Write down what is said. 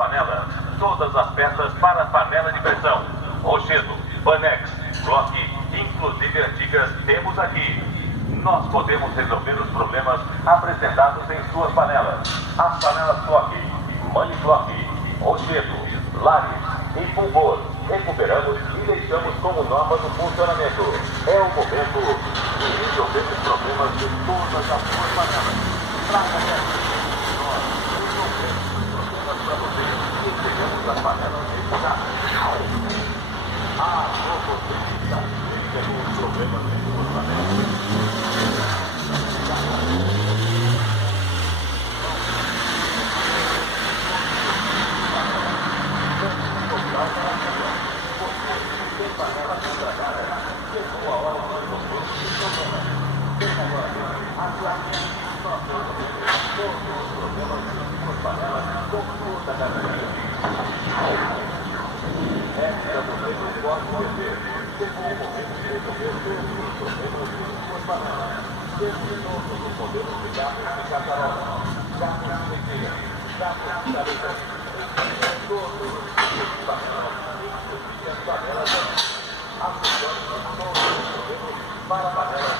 panelas. Todas as peças para panela de pressão. Rochedo, Panex, Glock, inclusive antigas, temos aqui. Nós podemos resolver os problemas apresentados em suas panelas. As panelas Glock, Money Glock, Rochedo, Lares e Fulgor. Recuperamos e deixamos como nova no funcionamento. É o momento de resolver os problemas de todas as suas panelas. Traga nós resolvemos os problemas para você e entregamos as panelas necessárias. A Robotecnica liga os problemas de suas panelas. Para panelas,